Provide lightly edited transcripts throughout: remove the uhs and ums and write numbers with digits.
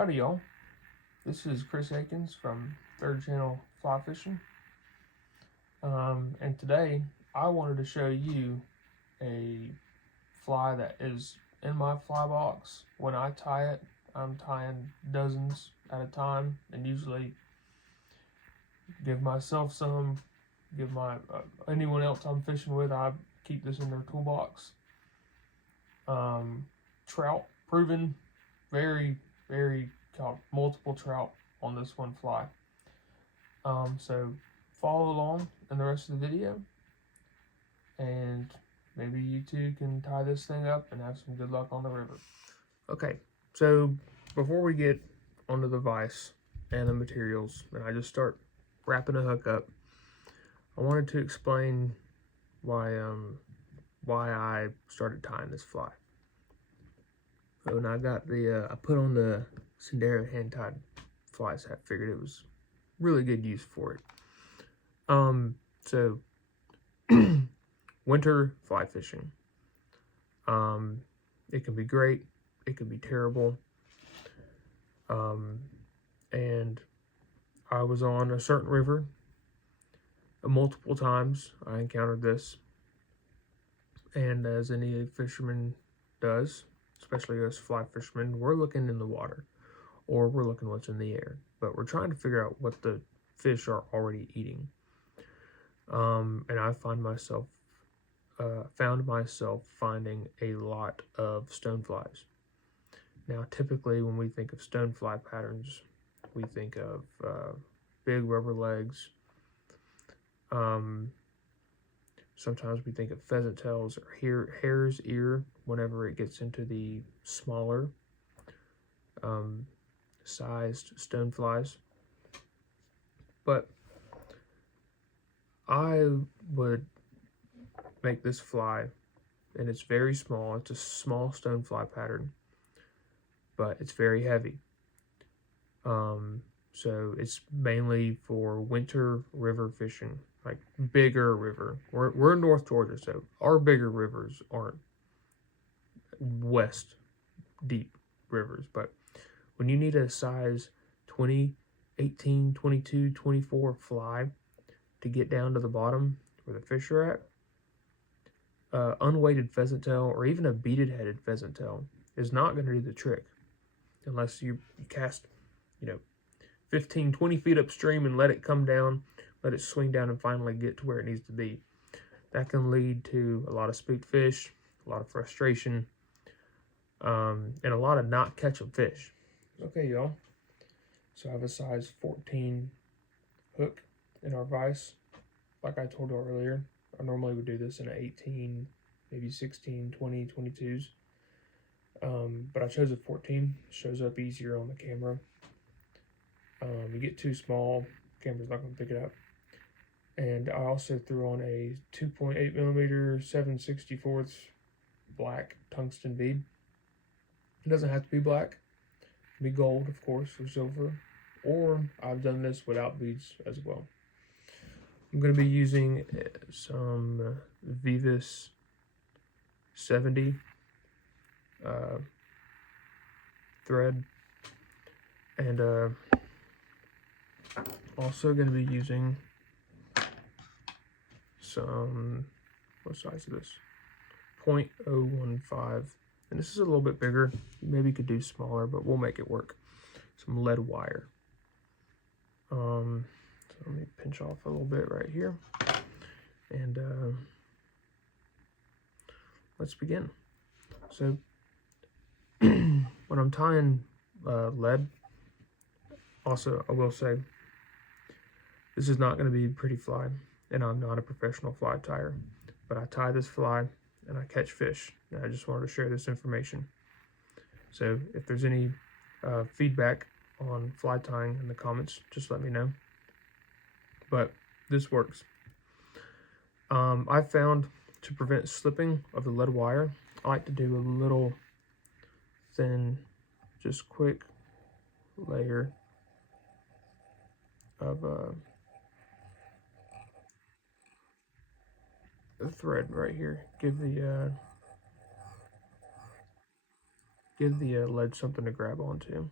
Howdy y'all, this is Chris Akins from Third Channel Fly Fishing, and today I wanted to show you a fly that is in my fly box. When I tie it, I'm tying dozens at a time, and usually give myself some, give my anyone else I'm fishing with. I keep this in their toolbox. Trout, proven, very caught multiple trout on this one fly. So follow along in the rest of the video, and maybe you two can tie this thing up and have some good luck on the river. Okay, so before we get onto the vise and the materials, and I just start wrapping a hook up, I wanted to explain why I started tying this fly. So when I got I put on the Sendero hand-tied fly set, figured it was really good use for it. So winter fly fishing. It can be great, it can be terrible. And I was on a certain river multiple times. I encountered this, and as any fisherman does, especially us fly fishermen, we're looking in the water, or we're looking what's in the air, but we're trying to figure out what the fish are already eating. And I found myself finding a lot of stoneflies. Now, typically when we think of stonefly patterns, we think of big rubber legs. Sometimes we think of pheasant tails or hare's ear whenever it gets into the smaller sized stoneflies. But I would make this fly, and it's very small. It's a small stonefly pattern, but it's very heavy. So it's mainly for winter river fishing, like bigger river. We're in North Georgia, so our bigger rivers aren't west deep rivers. But when you need a size 20, 18, 22, 24 fly to get down to the bottom where the fish are at, unweighted pheasant tail or even a beaded headed pheasant tail is not going to do the trick unless you cast 15, 20 feet upstream and let it come down, let it swing down and finally get to where it needs to be. That can lead to a lot of spooked fish, a lot of frustration, and a lot of not catching fish. Okay, y'all. So I have a size 14 hook in our vise. Like I told you earlier, I normally would do this in an 18, maybe 16, 20, 22s. But I chose a 14. It shows up easier on the camera. You get too small, camera's not going to pick it up. And I also threw on a 2.8 millimeter 7/64 black tungsten bead. It doesn't have to be black. It can be gold, of course, or silver. Or I've done this without beads as well. I'm going to be using some Vivis 70 thread, and also going to be using some, what size is this? 0.015, and this is a little bit bigger. You maybe could do smaller, but we'll make it work. Some lead wire. So let me pinch off a little bit right here, and let's begin. So when I'm tying lead, also I will say this is not going to be a pretty fly, and I'm not a professional fly tyer, but I tie this fly and I catch fish, and I just wanted to share this information. So if there's any feedback on fly tying in the comments, just let me know. But this works. I found to prevent slipping of the lead wire, I like to do a little thin, just quick layer of the thread right here. Give the lead something to grab onto.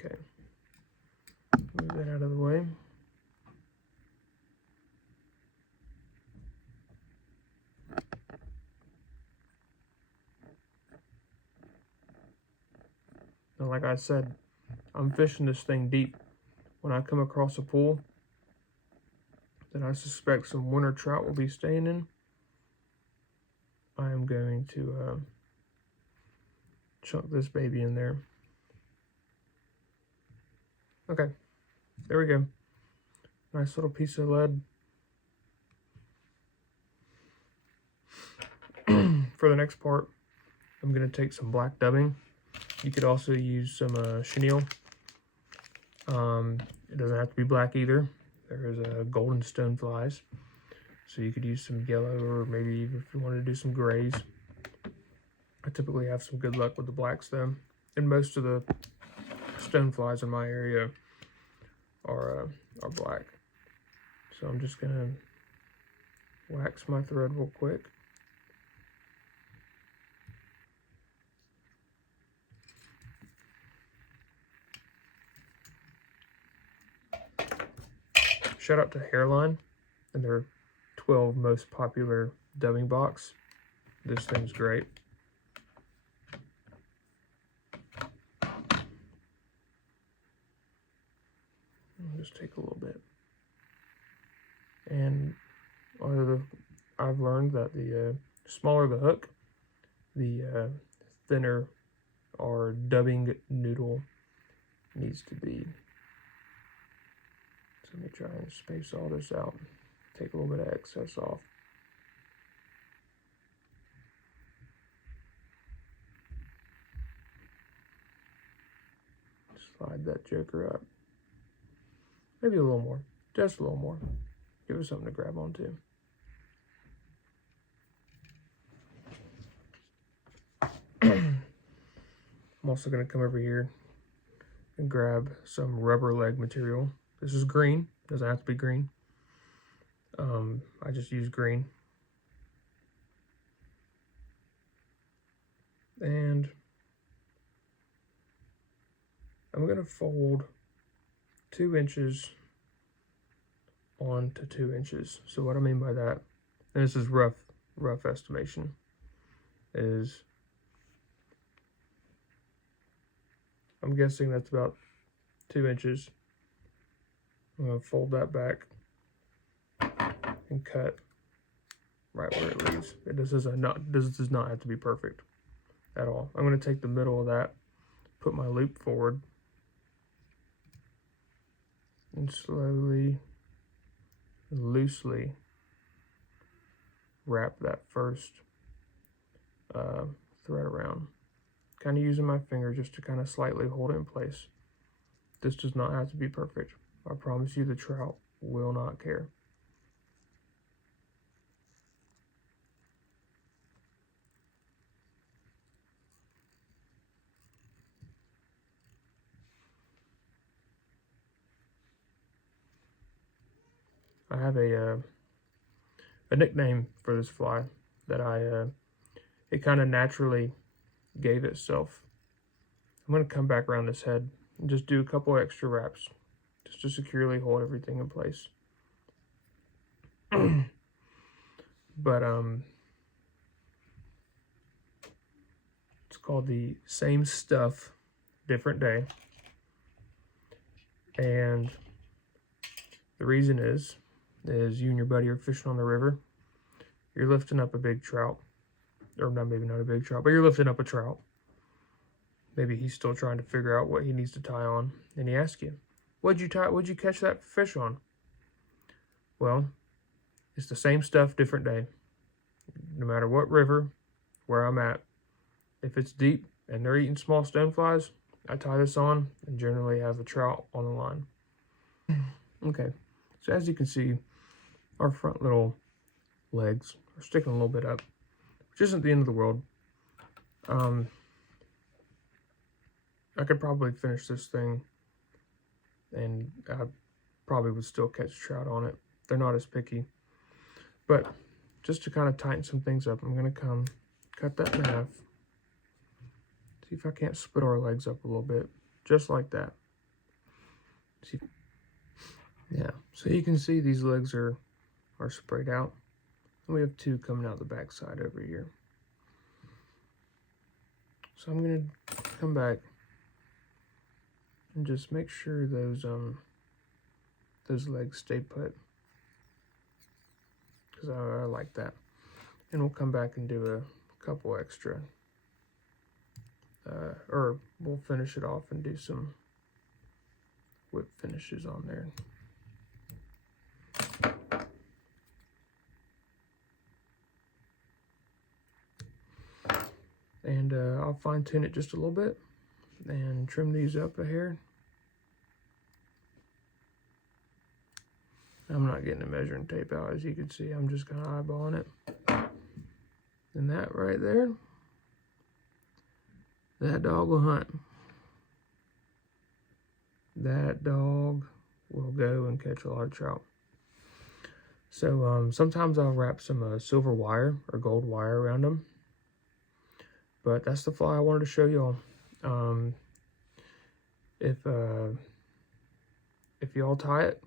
Okay, move that out of the way. Now, like I said, I'm fishing this thing deep. When I come across a pool that I suspect some winter trout will be staying in, I am going to chunk this baby in there. Okay, there we go. Nice little piece of lead. For the next part, I'm going to take some black dubbing. You could also use some chenille. It doesn't have to be black either. There's golden stoneflies, so you could use some yellow, or maybe even if you wanted to do some grays. I typically have some good luck with the blacks though, and most of the stoneflies in my area are black. So I'm just gonna wax my thread real quick. Shout out to Hairline and their 12 most popular dubbing box. This thing's great. I'll just take a little bit. And I've learned that the smaller the hook, the thinner our dubbing noodle needs to be. So let me try and space all this out. Take a little bit of excess off. Slide that joker up. Maybe a little more. Just a little more. Give us something to grab onto. I'm also going to come over here and grab some rubber leg material. This is green. Doesn't have to be green. I just use green. And I'm going to fold 2 inches onto 2 inches. So what I mean by that, and this is rough estimation, is I'm guessing that's about 2 inches. I'm going to fold that back and cut right where it leaves. This does not have to be perfect at all. I'm going to take the middle of that, put my loop forward, and slowly, loosely wrap that first thread around. Kind of using my finger just to kind of slightly hold it in place. This does not have to be perfect. I promise you the trout will not care. I have a nickname for this fly that it kind of naturally gave itself. I'm going to come back around this head and just do a couple extra wraps just to securely hold everything in place. But it's called the Same Stuff, Different Day. And the reason is you and your buddy are fishing on the river. You're lifting up a big trout. Or maybe not a big trout, but you're lifting up a trout. Maybe he's still trying to figure out what he needs to tie on. And he asks you, what'd you catch that fish on? Well, it's the same stuff, different day. No matter what river, where I'm at, if it's deep and they're eating small stoneflies, I tie this on and generally have a trout on the line. Okay, so as you can see, our front little legs are sticking a little bit up, which isn't the end of the world. I could probably finish this thing and I probably would still catch trout on it. They're not as picky. But just to kind of tighten some things up, I'm going to come cut that in half. See if I can't split our legs up a little bit, just like that. See, yeah, so you can see these legs are sprayed out. And we have 2 coming out the back side over here. So I'm gonna come back and just make sure those legs stay put, because I like that. And we'll come back and do a couple extra, or we'll finish it off and do some whip finishes on there. And I'll fine tune it just a little bit and trim these up a hair. I'm not getting a measuring tape out, as you can see. I'm just kind of eyeballing it. And that right there, that dog will hunt. That dog will go and catch a lot of trout. So sometimes I'll wrap some silver wire or gold wire around them. But that's the fly I wanted to show y'all. If y'all tie it,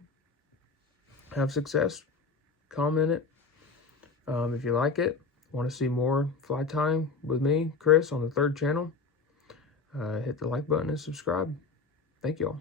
have success, comment it. If you like it, want to see more fly tying with me, Chris, on the 3rd channel, hit the like button and subscribe. Thank y'all.